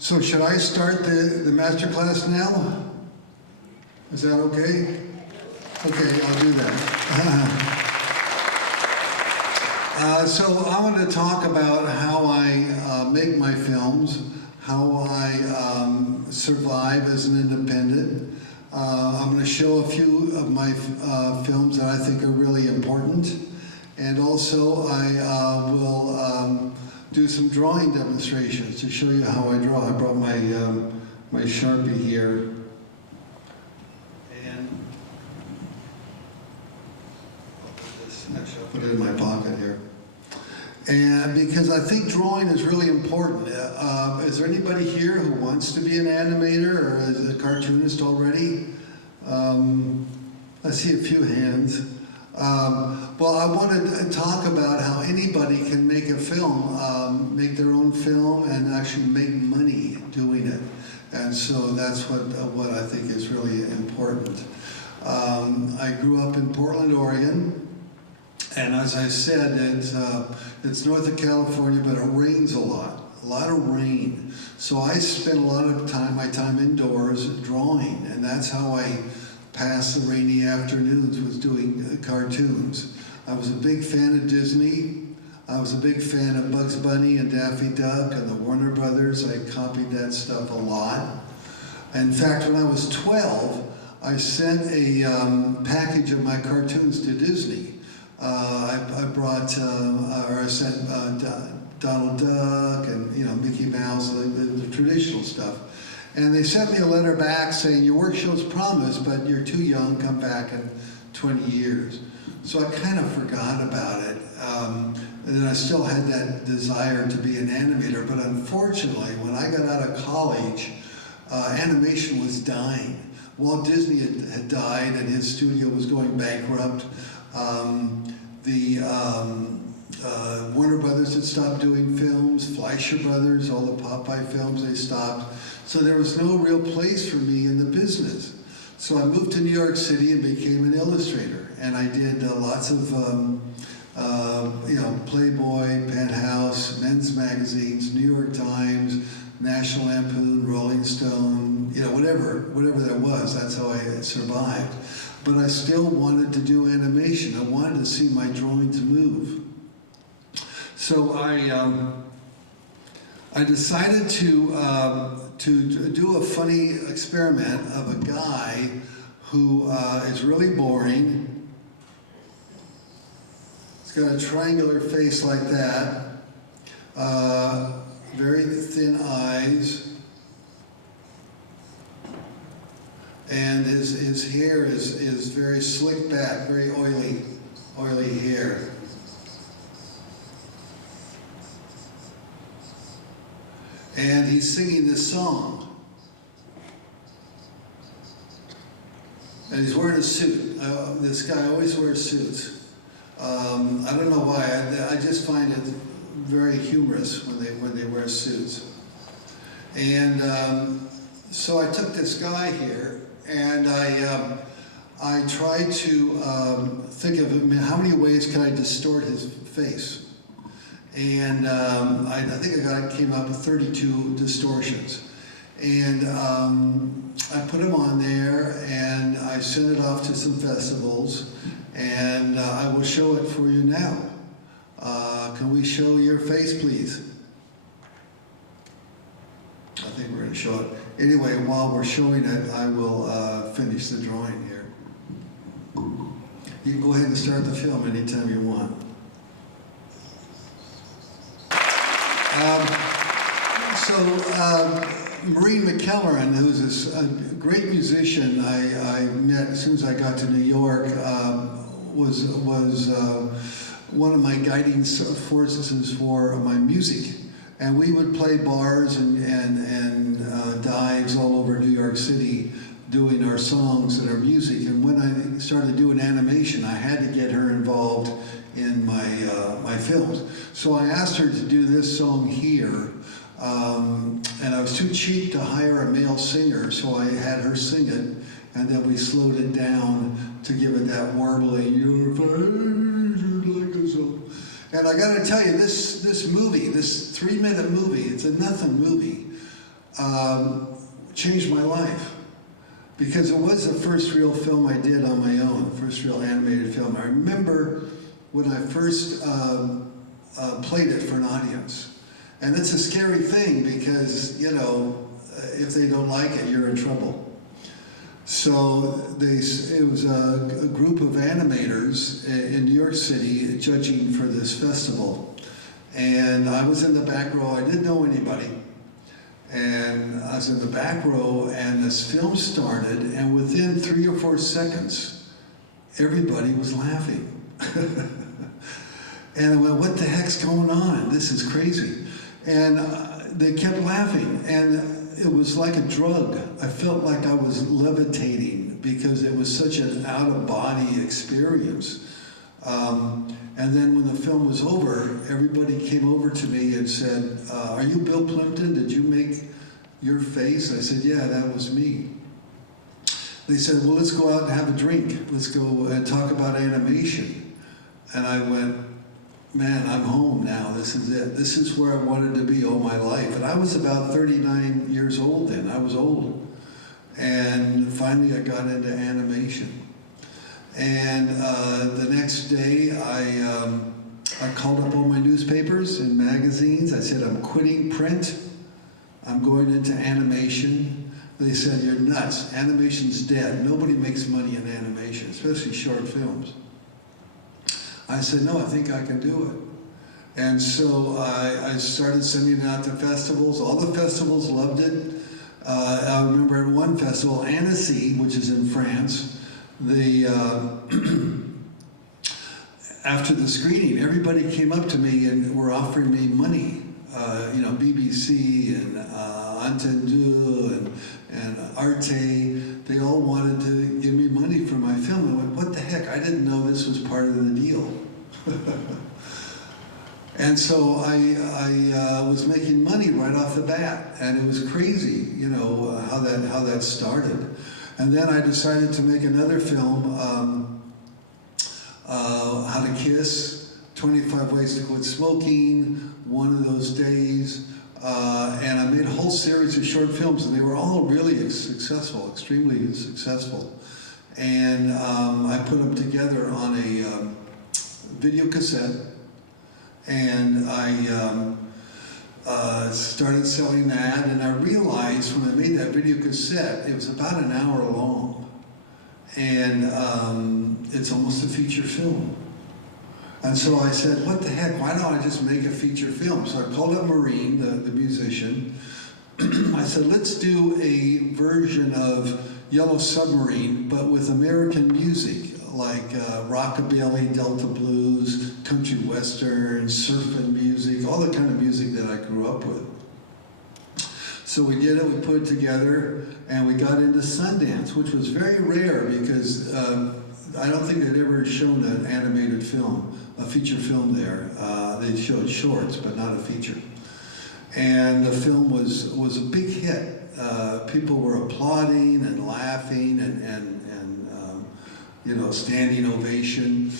So should I start the Masterclass now? Is that okay? Okay, I'll do that. So I want to talk about how I make my films, how I survive as an independent. I'm going to show a few of my films that I think are really important. And also I will do some drawing demonstrations to show you how I draw. I brought my Sharpie here. And actually, I'll put it in my pocket here. And because I think drawing is really important. Is there anybody here who wants to be an animator or is a cartoonist already? I see a few hands. Well, I want to talk about how anybody can make a film, make their own film, and actually make money doing it. And so that's what I think is really important. I grew up in Portland, Oregon, and as I said, it's north of California, but it rains a lot of rain. So I spent a lot of my time indoors drawing, and that's how I passed the rainy afternoons, was doing cartoons. I was a big fan of Disney. I was a big fan of Bugs Bunny and Daffy Duck and the Warner Brothers. I copied that stuff a lot. In fact, when I was 12, I sent a package of my cartoons to Disney. I sent Donald Duck and Mickey Mouse, the traditional stuff. And they sent me a letter back saying, your work shows promise, but you're too young, come back in 20 years. So I kind of forgot about it. And then I still had that desire to be an animator, but unfortunately, when I got out of college, animation was dying. Walt Disney had died and his studio was going bankrupt. Warner Brothers had stopped doing films, Fleischer Brothers, all the Popeye films, they stopped. So there was no real place for me in the business. So I moved to New York City and became an illustrator. And I did lots of, Playboy, Penthouse, men's magazines, New York Times, National Lampoon, Rolling Stone, whatever there was, that's how I survived. But I still wanted to do animation. I wanted to see my drawings move. So I decided to do a funny experiment of a guy who is really boring. He's got a triangular face like that, very thin eyes, and his hair is very slicked back, very oily hair. And he's singing this song. And he's wearing a suit. This guy always wears suits. I don't know why. I just find it very humorous when they wear suits. And so I took this guy here, and I tried to think of him, how many ways can I distort his face? And I think I came up with 32 distortions. And I put him on there, and I sent it off to some festivals, and I will show it for you now. Can we show your face, please? I think we're going to show it. Anyway, while we're showing it, I will finish the drawing here. You can go ahead and start the film anytime you want. Maureen McKelleran, who's a great musician I met as soon as I got to New York, was one of my guiding forces for my music. And we would play bars and dives all over New York City doing our songs and our music. And when I started doing animation, I had to get her involved in my films. So I asked her to do this song here, and I was too cheap to hire a male singer, so I had her sing it, and then we slowed it down to give it that warbling, your face is like a song. And I got to tell you, this movie, this 3-minute movie, it's a nothing movie, changed my life. Because it was the first real film I did on my own, first real animated film. I remember when I first played it for an audience. And it's a scary thing because, you know, if they don't like it, you're in trouble. So it was a group of animators in New York City judging for this festival. And I was in the back row, I didn't know anybody. And I was in the back row and this film started, and within 3 or 4 seconds, everybody was laughing. And I went, what the heck's going on? This is crazy. And they kept laughing, and it was like a drug. I felt like I was levitating because it was such an out-of-body experience. And then when the film was over, everybody came over to me and said, are you Bill Plympton? Did you make your face? I said, yeah, that was me. They said, well, let's go out and have a drink. Let's go and talk about animation. And I went, man, I'm home now. This is it. This is where I wanted to be all my life. And I was about 39 years old then. I was old. And finally I got into animation. And the next day I called up all my newspapers and magazines. I said, I'm quitting print. I'm going into animation. They said, you're nuts. Animation's dead. Nobody makes money in animation, especially short films. I said, no, I think I can do it. And so I started sending it out to festivals. All the festivals loved it. I remember at one festival, Annecy, which is in France, after the screening, everybody came up to me and were offering me money. You know, BBC and Entendu and Arte, they all wanted to give me money for my film. I went, what the heck? I didn't know this was part of the deal. And so I was making money right off the bat, and it was crazy, you know, how that started. And then I decided to make another film, How to Kiss, 25 Ways to Quit Smoking, One of Those Days, and I made a whole series of short films, and they were all really successful, extremely successful. And I put them together on a video cassette, and I started selling that, and I realized when I made that video cassette, it was about an hour long, and it's almost a feature film. And so I said, what the heck, why don't I just make a feature film? So I called up Maureen, the musician. I said, let's do a version of Yellow Submarine, but with American music, like rockabilly, Delta blues, country western, surfing music, all the kind of music that I grew up with. So we did it, we put it together, and we got into Sundance, which was very rare because I don't think they'd ever shown an animated film, a feature film there. They showed shorts, but not a feature. And the film was a big hit. People were applauding and laughing and you know, standing ovation.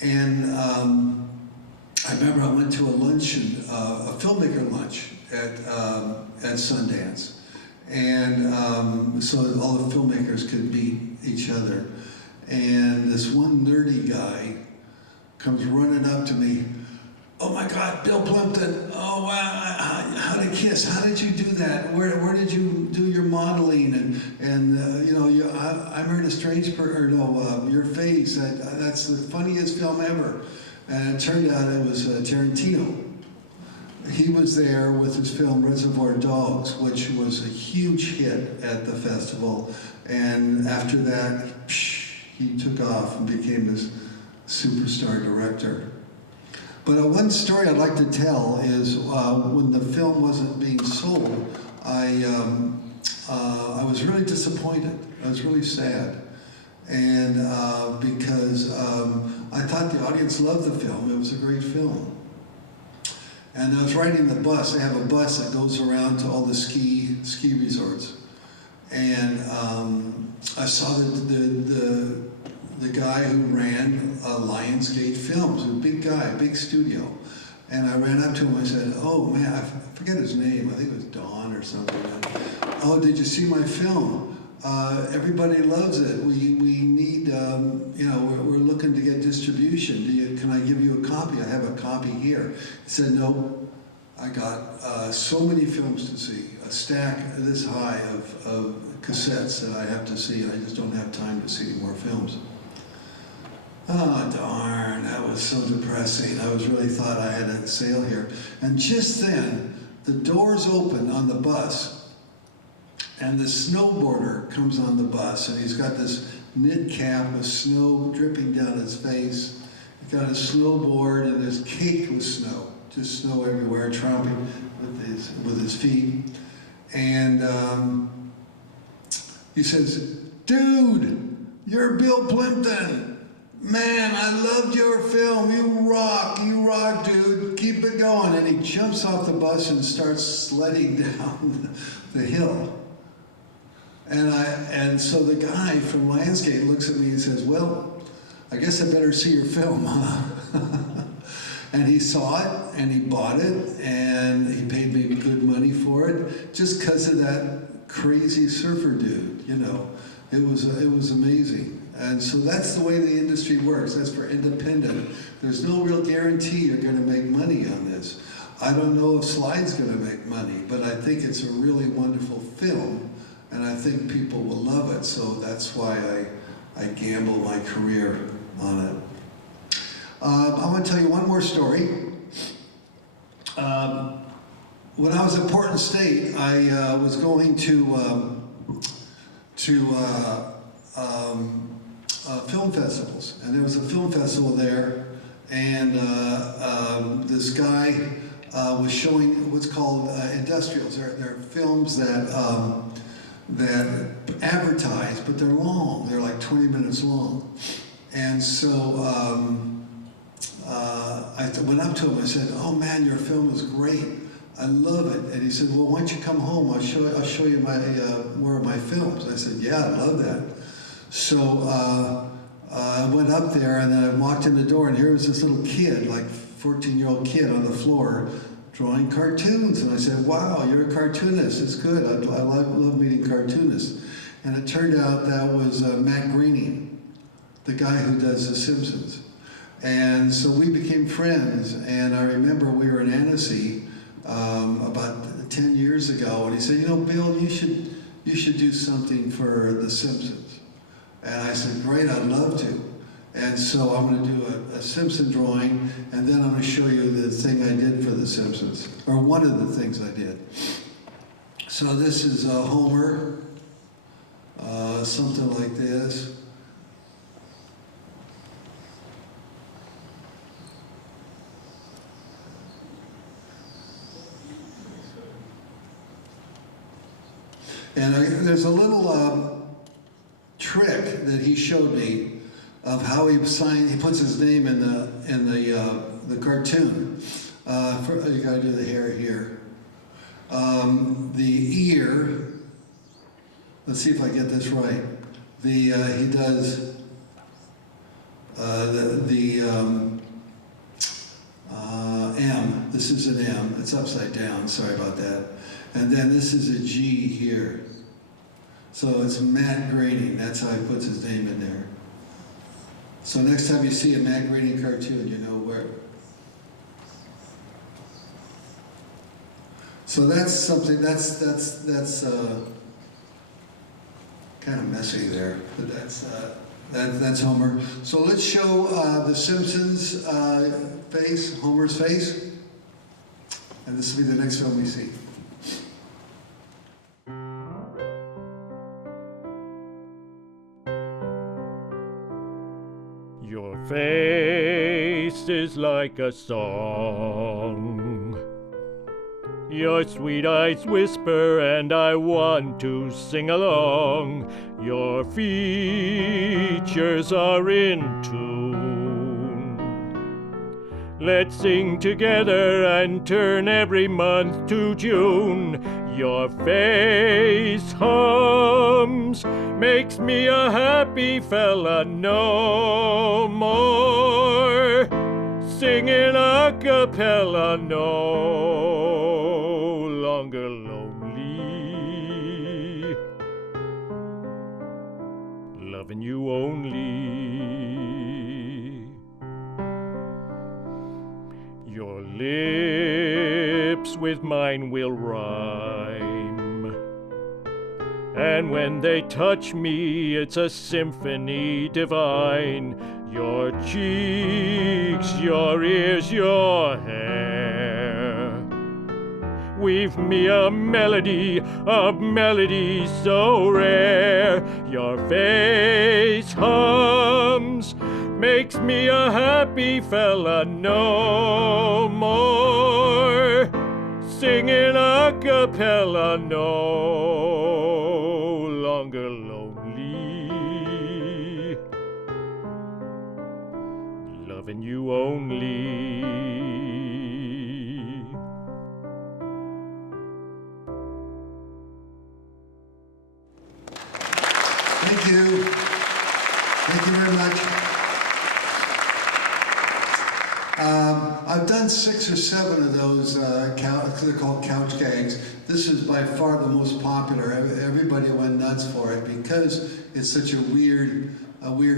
And I remember I went to a luncheon, a filmmaker lunch at Sundance. And so all the filmmakers could meet each other. And this one nerdy guy comes running up to me. Oh my God, Bill Plympton, oh wow, How to Kiss, how did you do that? Where did you do your modeling? And you know, I Married a Strange Person, or no, Your Face, that's the funniest film ever. And it turned out it was Tarantino. He was there with his film Reservoir Dogs, which was a huge hit at the festival. And after that, he took off and became this superstar director. But one story I'd like to tell is when the film wasn't being sold, I was really disappointed. I was really sad. And because I thought the audience loved the film. It was a great film. And I was riding the bus. They have a bus that goes around to all the ski resorts. And I saw the the guy who ran Lionsgate Films, a big guy, big studio. And I ran up to him and I said, oh man, I forget his name, I think it was Don or something. Oh, did you see my film? Everybody loves it. We need, we're looking to get distribution. Can I give you a copy? I have a copy here. He said, no, I got so many films to see, a stack this high of cassettes that I have to see, and I just don't have time to see more films. Oh, darn, that was so depressing. I was really thought I had a sale here. And just then, the doors open on the bus, and the snowboarder comes on the bus, and he's got this knit cap with snow dripping down his face. He's got a snowboard, and it's caked with snow, just snow everywhere, tromping with his feet. And he says, dude, you're Bill Plympton. Man, I loved your film. You rock, dude. Keep it going. And he jumps off the bus and starts sledding down the hill. And so the guy from Lionsgate looks at me and says, well, I guess I better see your film, huh? And he saw it, and he bought it, and he paid me good money for it, just because of that crazy surfer dude, you know. It was amazing. And so that's the way the industry works. That's for independent. There's no real guarantee you're going to make money on this. I don't know if Slide's going to make money, but I think it's a really wonderful film, and I think people will love it. So that's why I gamble my career on it. I want to tell you one more story. When I was at Portland State, I was going to film festivals, and there was a film festival there, and this guy was showing what's called industrials. They're films that advertise, but they're long. They're like 20 minutes long. And so I went up to him. I said, "Oh man, your film is great. I love it." And he said, "Well, why don't you come home? I'll show you my more of my films." I said, "Yeah, I love that." So I went up there, and then I walked in the door, and here was this little kid, like 14-year-old kid on the floor, drawing cartoons. And I said, "Wow, you're a cartoonist. It's good. I love meeting cartoonists." And it turned out that was Matt Groening, the guy who does The Simpsons. And so we became friends. And I remember we were in Annecy about 10 years ago, and he said, "You know, Bill, you should do something for The Simpsons." And I said, "Great, I'd love to." And so I'm going to do a Simpson drawing, and then I'm going to show you the thing I did for The Simpsons, or one of the things I did. So this is Homer, something like this. And there's a little trick that he showed me of how he puts his name in the cartoon. You gotta do the hair here. The ear. Let's see if I get this right. He does M. This is an M. It's upside down. Sorry about that. And then this is a G here. So it's Matt Groening. That's how he puts his name in there. So next time you see a Matt Groening cartoon, you know where. So that's something, that's kind of messy there, but that's Homer. So let's show The Simpsons face, Homer's face, and this will be the next film we see. Your face is like a song. Your sweet eyes whisper and I want to sing along. Your features are in tune. Let's sing together and turn every month to June. Your face hums, makes me a happy fella no more. Singing a cappella, no longer lonely. Loving you only. Your lips with mine will rhyme, and when they touch me, it's a symphony divine. Your cheeks, your ears, your hair weave me a melody so rare. Your face hums, makes me a happy fella no more. Singing a cappella, no longer lonely. Loving you only. Thank you. Thank you very much. I've done 6 or 7 of those, they're called couch gags. This is by far the most popular. Everybody went nuts for it because it's such a weird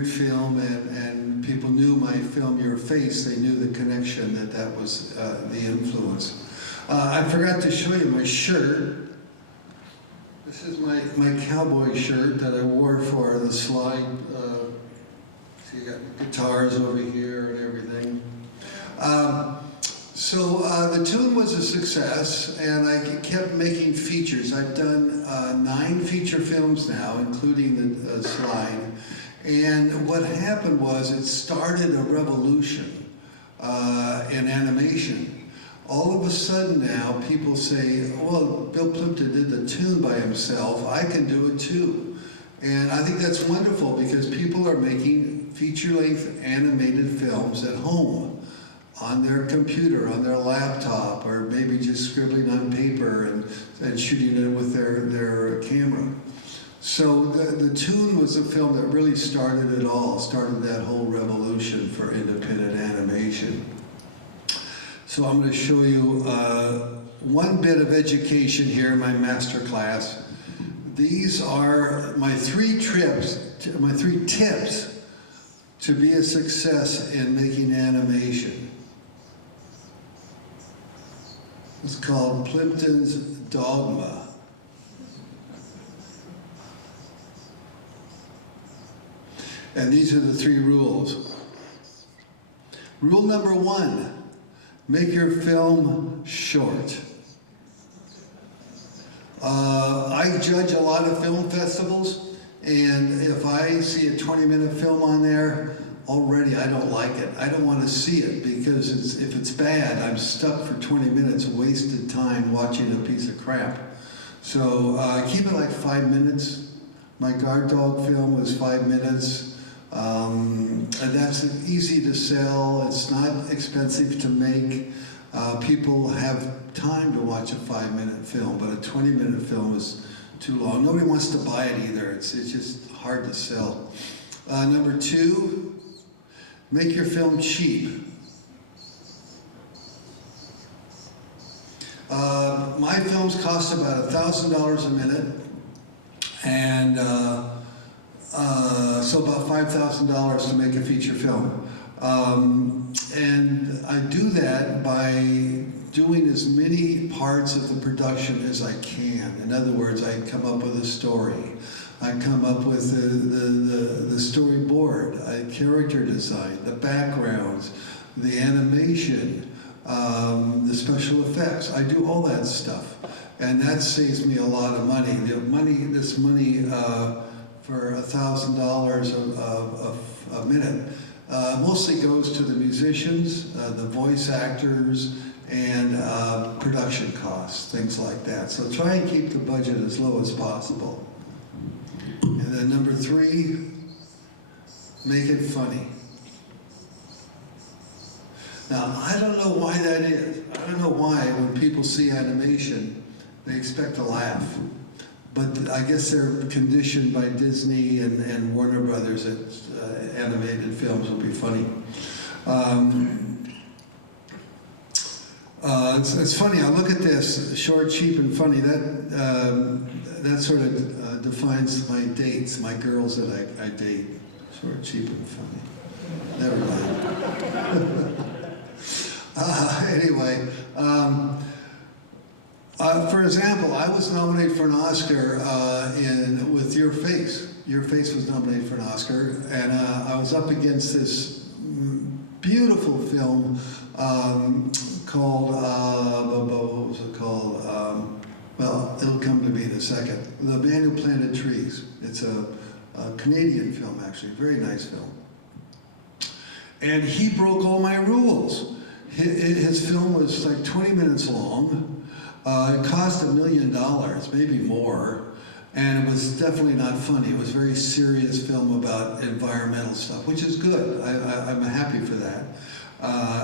film, and people knew my film, Your Face. They knew the connection, that was the influence. I forgot to show you my shirt. This is my cowboy shirt that I wore for the slide. So you got guitars over here and everything. So the tune was a success, and I kept making features. I've done 9 feature films now, including the slide. And what happened was it started a revolution in animation. All of a sudden now, people say, well, Bill Plympton did the tune by himself, I can do it too. And I think that's wonderful because people are making feature-length animated films at home, on their computer, on their laptop, or maybe just scribbling on paper and shooting it with their camera. So the tune was a film that really started it all, started that whole revolution for independent animation. So I'm going to show you one bit of education here in my master class. These are my 3 tips to be a success in making animation. It's called Plympton's Dogma. And these are the 3 rules. Rule number 1, make your film short. I judge a lot of film festivals, and if I see a 20-minute film on there, already I don't like it. I don't want to see it because if it's bad, I'm stuck for 20 minutes, wasted time watching a piece of crap. So keep it like 5 minutes. My guard dog film was 5 minutes. And that's easy to sell. It's not expensive to make. People have time to watch a 5-minute film, but a 20-minute film is too long. Nobody wants to buy it either. It's just hard to sell. Number 2, make your film cheap. My films cost about $1,000 a minute, and so about $5,000 to make a feature film. And I do that by doing as many parts of the production as I can. In other words, I come up with a story. I come up with the storyboard, character design, the backgrounds, the animation, the special effects. I do all that stuff. And that saves me a lot of money. This money for $1,000 a minute mostly goes to the musicians, the voice actors, and production costs, things like that. So try and keep the budget as low as possible. And then number 3, make it funny. Now, I don't know why that is. I don't know why when people see animation, they expect to laugh. But I guess they're conditioned by Disney and Warner Brothers that animated films will be funny. It's funny, I look at this, short, cheap, and funny. That sort of defines my dates, my girls that I date. Short, cheap, and funny. Never mind. Anyway, for example, I was nominated for an Oscar with Your Face. Your Face was nominated for an Oscar, and I was up against this beautiful film called, what was it called? Well, it'll come to me in a second. The Man Who Planted Trees. It's a Canadian film, actually, very nice film. And he broke all my rules. His film was like 20 minutes long. It cost $1 million, maybe more. And it was definitely not funny. It was a very serious film about environmental stuff, which is good. I'm happy for that.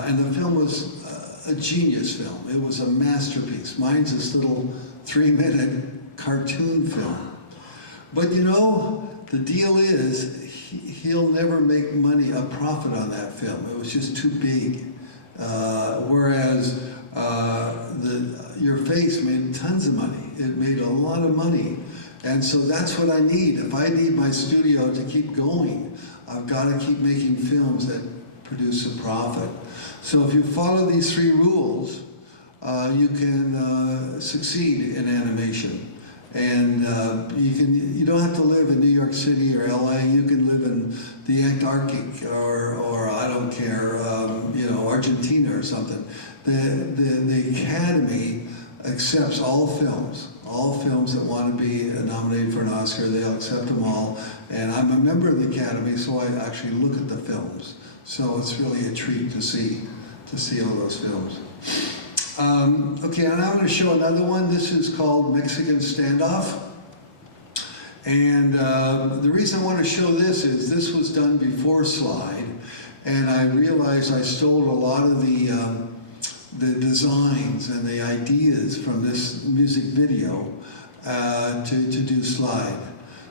And the film was a genius film. It was a masterpiece. Mine's this little 3-minute cartoon film. But you know, the deal is, he'll never make a profit on that film. It was just too big. Whereas Your Face made tons of money. It made a lot of money. And so that's what I need. If I need my studio to keep going, I've got to keep making films that produce a profit. So if you follow these 3 rules, you can succeed in animation. And you don't have to live in New York City or LA. You can live in the Antarctic or I don't care, Argentina or something. The Academy accepts all films that want to be nominated for an Oscar. They'll accept them all. And I'm a member of the Academy, so I actually look at the films. So it's really a treat to see all those films. Okay, and I'm going to show another one. This is called Mexican Standoff. And the reason I want to show this is this was done before Slide, and I realized I stole a lot of the designs and the ideas from this music video to do Slide.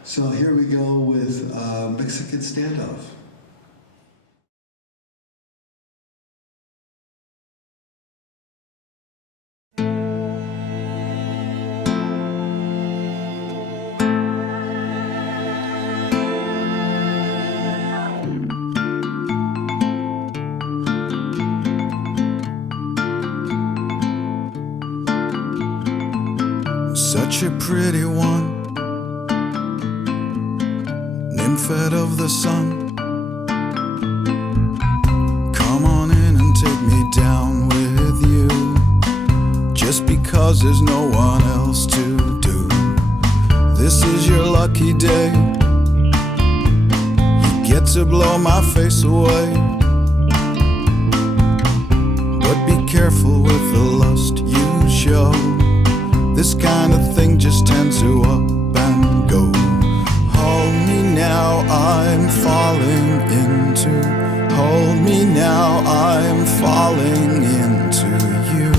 So here we go with Mexican Standoff. Such a pretty one, nymphet of the sun. Come on in and take me down with you, just because there's no one else to do. This is your lucky day, you get to blow my face away. But be careful with the lust you show. This kind of thing just tends to up and go. Hold me now, I'm falling into. Hold me now, I'm falling into you.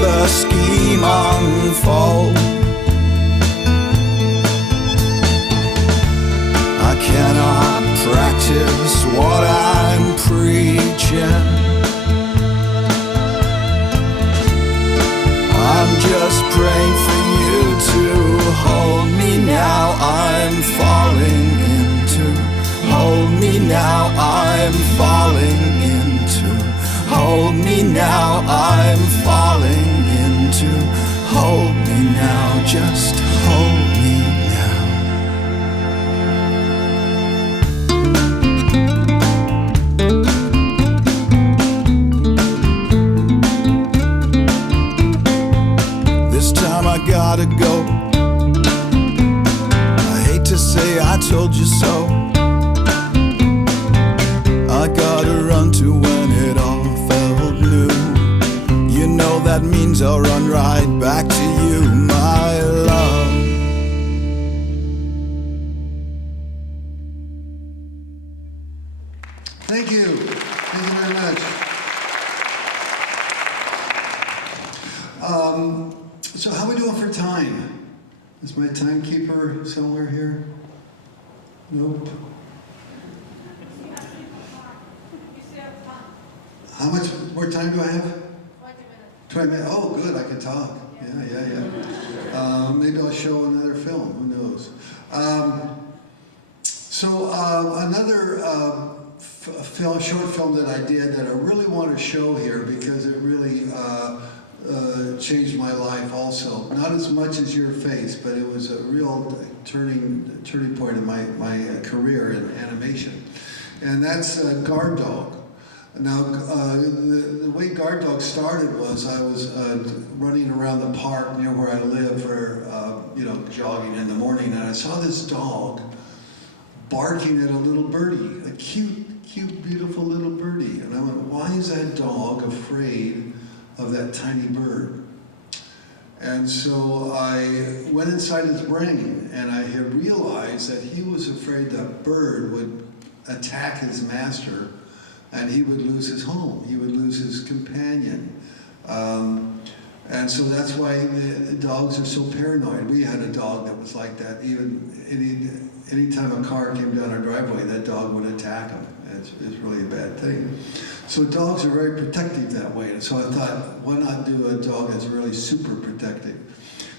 the scheme unfold. I cannot practice what I'm preaching. I'm just praying for you to hold me now. I'm falling into. Hold me now. I'm falling into. Hold me now. I'm falling into. Hold me now. Just hold me now. This time I gotta go. I hate to say I told you so. I gotta run to when it all felt new. You know that means I'll run right back to you, my love. Thank you. Thank you very much. So how are we doing for time? Is my timekeeper somewhere here? Nope. How much more time do I have? 20 minutes. Oh, good, I can talk. Yeah. Maybe I'll show another film, who knows. Another short film that I did that I really want to show here because it really changed my life also. Not as much as your face, but it was a real turning point in my career in animation. And that's Guard Dog. Now, the way Guard Dog started was I was running around the park near where I live for, jogging in the morning, and I saw this dog barking at a little birdie, a cute, beautiful little birdie. And I went, why is that dog afraid of that tiny bird? And so I went inside his brain, and I had realized that he was afraid that bird would attack his master, and he would lose his home, he would lose his companion. And so that's why the dogs are so paranoid. We had a dog that was like that. Even anytime a car came down our driveway, that dog would attack him. It's really a bad thing. So dogs are very protective that way. And so I thought, why not do a dog that's really super protective?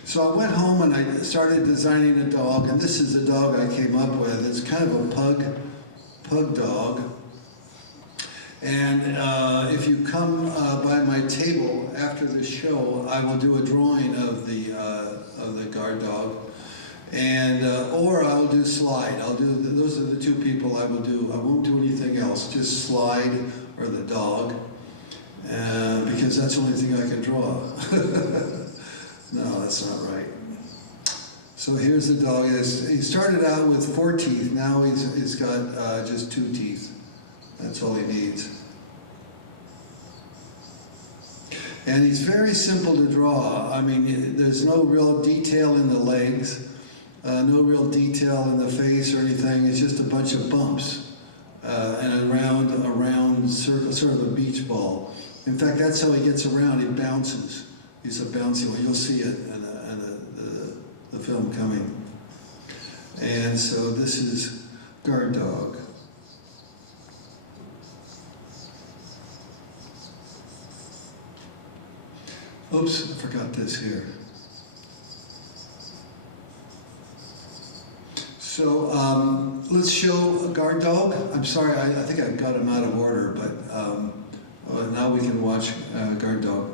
So I went home and I started designing a dog, and this is the dog I came up with. It's kind of a pug dog. And if you come by my table after the show, I will do a drawing of the guard dog, and or I'll do slide. Those are the two people I will do. I won't do anything else. Just slide or the dog, because that's the only thing I can draw. No, that's not right. So here's the dog. He started out with 4 teeth. Now he's got just 2 teeth. That's all he needs. And he's very simple to draw. I mean, there's no real detail in the legs, no real detail in the face or anything. It's just a bunch of bumps and a round circle, sort of a beach ball. In fact, that's how he gets around. He bounces. He's a bouncy one. You'll see it in the film coming. And so this is Guard Dog. Oops, I forgot this here. So let's show a Guard Dog. I'm sorry, I think I got him out of order, but now we can watch Guard Dog.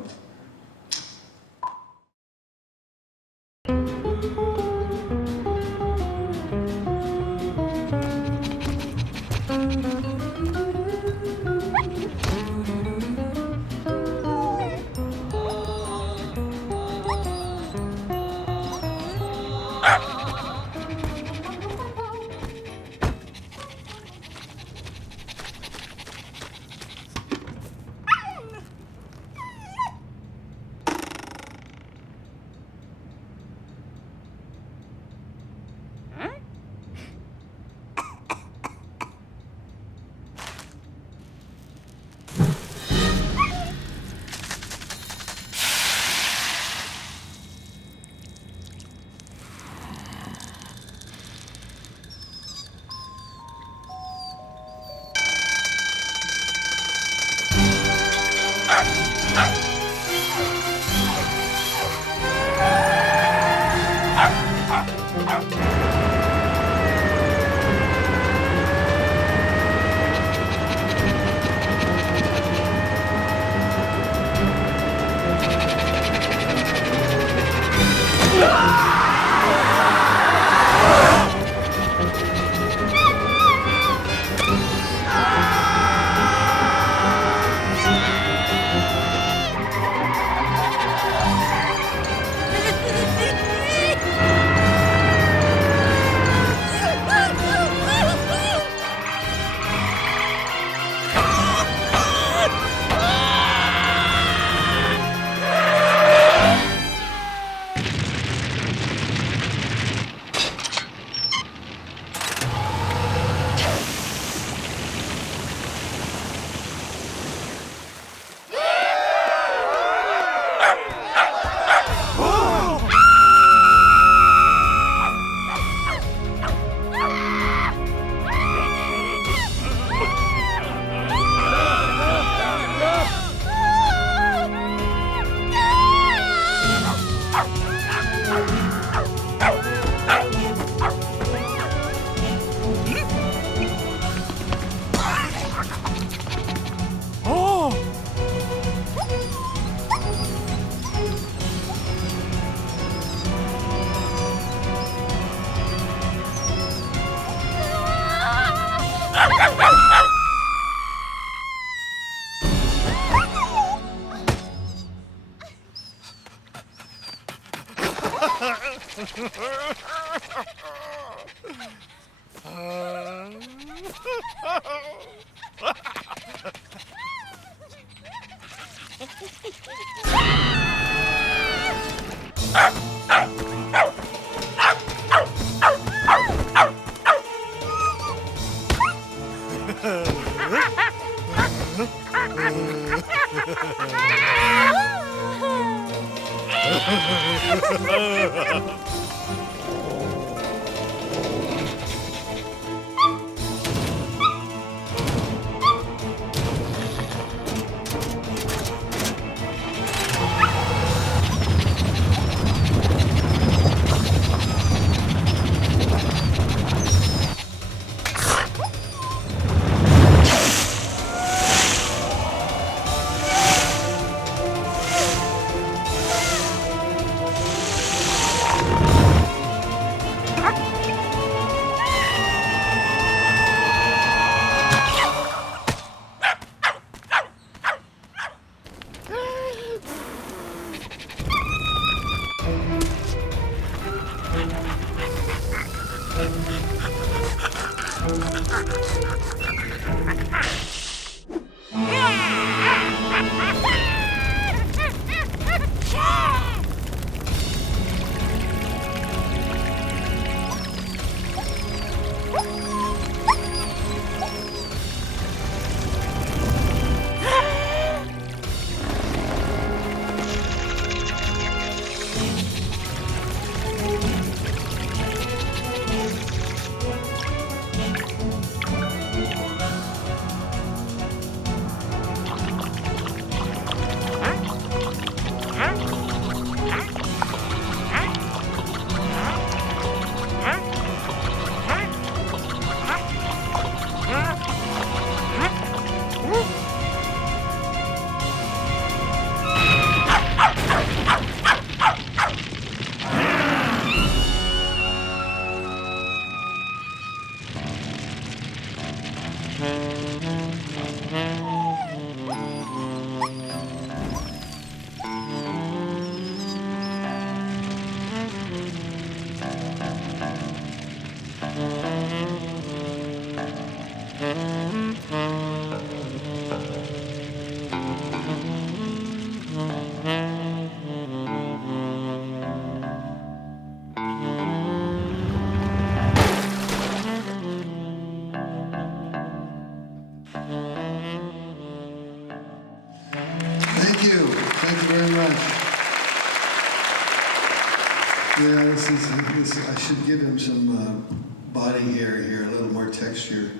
I should give him some body hair here, a little more texture.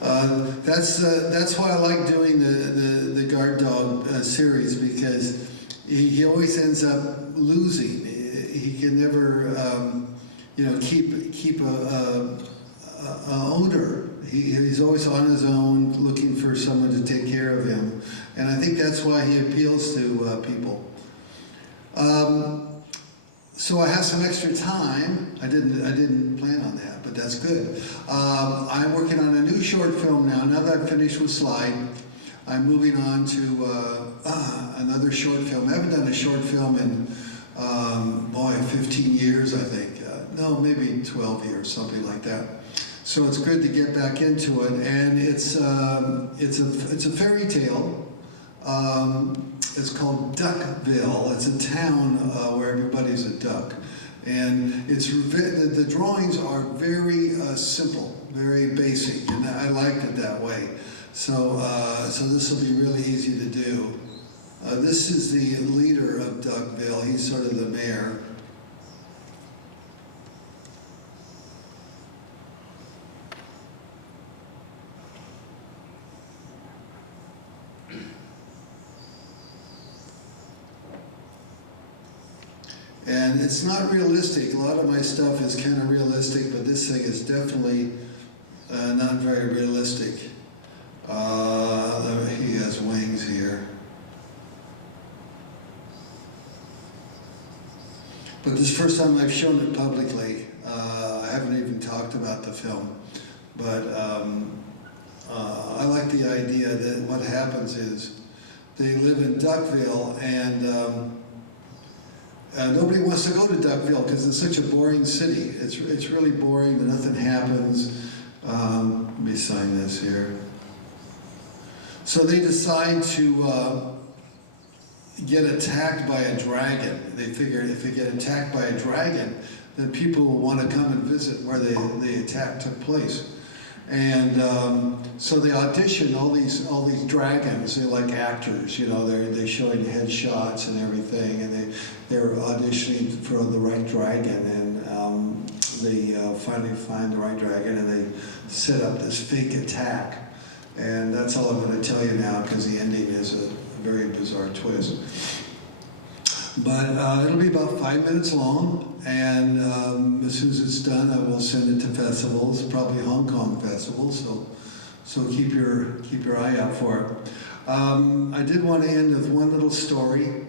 That's why I like doing the guard dog series, because he always ends up losing. He can never, keep a owner. He's always on his own, looking for someone to take care of him, and I think that's why he appeals to people. So I have some extra time. I didn't plan on that, but that's good. I'm working on a new short film now. Now that I've finished with Slide, I'm moving on to another short film. I haven't done a short film in 15 years, I think. No, maybe 12 years, something like that. So it's good to get back into it, and it's a fairy tale. It's called Duckville. It's a town where everybody's a duck, and the drawings are very simple, very basic, and I liked it that way. So this will be really easy to do. This is the leader of Duckville. He's sort of the mayor. And it's not realistic. A lot of my stuff is kind of realistic, but this thing is definitely not very realistic. He has wings here. But this is the first time I've shown it publicly. I haven't even talked about the film. But I like the idea that what happens is they live in Duckville, and Nobody wants to go to Duckville because it's such a boring city. It's really boring, nothing happens. Let me sign this here. So they decide to get attacked by a dragon. They figure if they get attacked by a dragon, then people will want to come and visit where the attack took place. And so they audition all these dragons. They're like actors, you know. They're showing headshots and everything, and they're auditioning for the right dragon. And they finally find the right dragon, and they set up this fake attack. And that's all I'm going to tell you now, because the ending is a very bizarre twist. But it'll be about 5 minutes long, and as soon as it's done, I will send it to festivals, probably Hong Kong festivals. So keep your eye out for it. I did want to end with one little story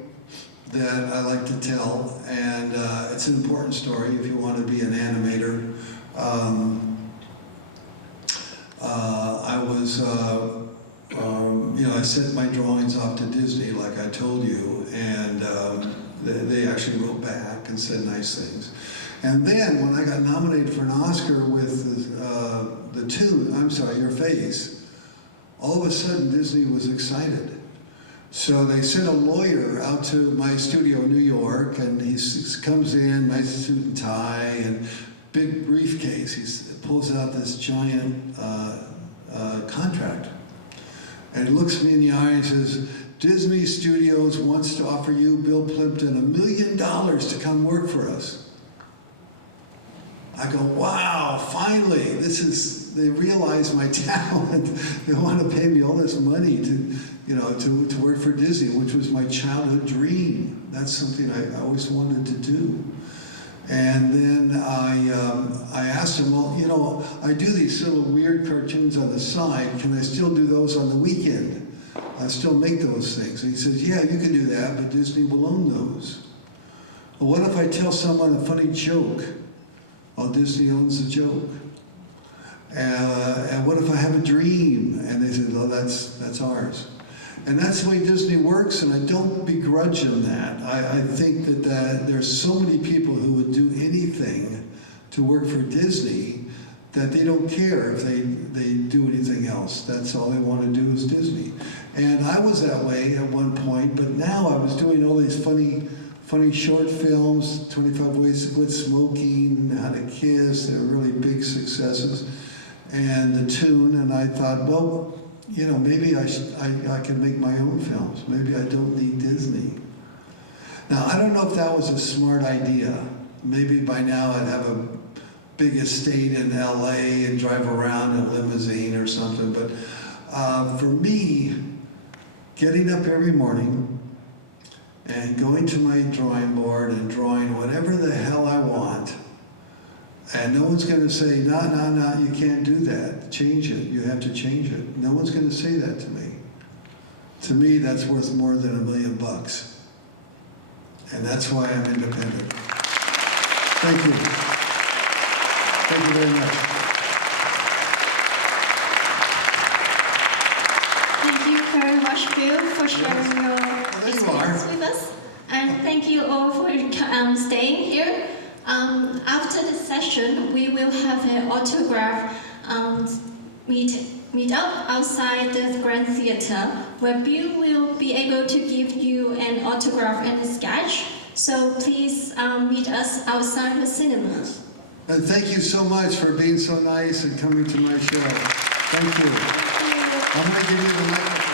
that I like to tell, and it's an important story if you want to be an animator. I sent my drawings off to Disney, like I told you, and they actually wrote back and said nice things. And then when I got nominated for an Oscar with the tune, I'm sorry, Your Face, all of a sudden Disney was excited. So they sent a lawyer out to my studio in New York, and he comes in, nice suit and tie, and big briefcase. He pulls out this giant contract. And he looks me in the eye and says, Disney Studios wants to offer you, Bill Plympton, $1 million to come work for us. I go, wow, finally, they realize my talent. They want to pay me all this money to work for Disney, which was my childhood dream. That's something I always wanted to do. And then I asked him, well, I do these little weird cartoons on the side. Can I still do those on the weekend? I still make those things. And he says, yeah, you can do that, but Disney will own those. Well, what if I tell someone a funny joke? Well, Disney owns the joke. And what if I have a dream? And they said, oh, that's ours. And that's the way Disney works, and I don't begrudge them that. I think that there's so many people who would do anything to work for Disney that they don't care if they do anything else. That's all they want to do is Disney. And I was that way at one point, but now I was doing all these funny short films, 25 Ways to Quit Smoking, How to Kiss. They're really big successes. And the tune, and I thought, well, maybe I can make my own films. Maybe I don't need Disney. Now, I don't know if that was a smart idea. Maybe by now I'd have a big estate in LA and drive around in a limousine or something. But for me, getting up every morning and going to my drawing board and drawing whatever the hell I want, and no one's going to say, no, you can't do that. Change it. You have to change it. No one's going to say that to me. To me, that's worth more than $1 million. And that's why I'm independent. Thank you. Thank you very much. Thank you very much, Bill, for sharing your experience with us. And thank you all for staying here. After the session, we will have an autograph meet up outside the Grand Theater, where Bill will be able to give you an autograph and a sketch. So please meet us outside the cinema. And thank you so much for being so nice and coming to my show. Thank you. I'm going to give you the microphone.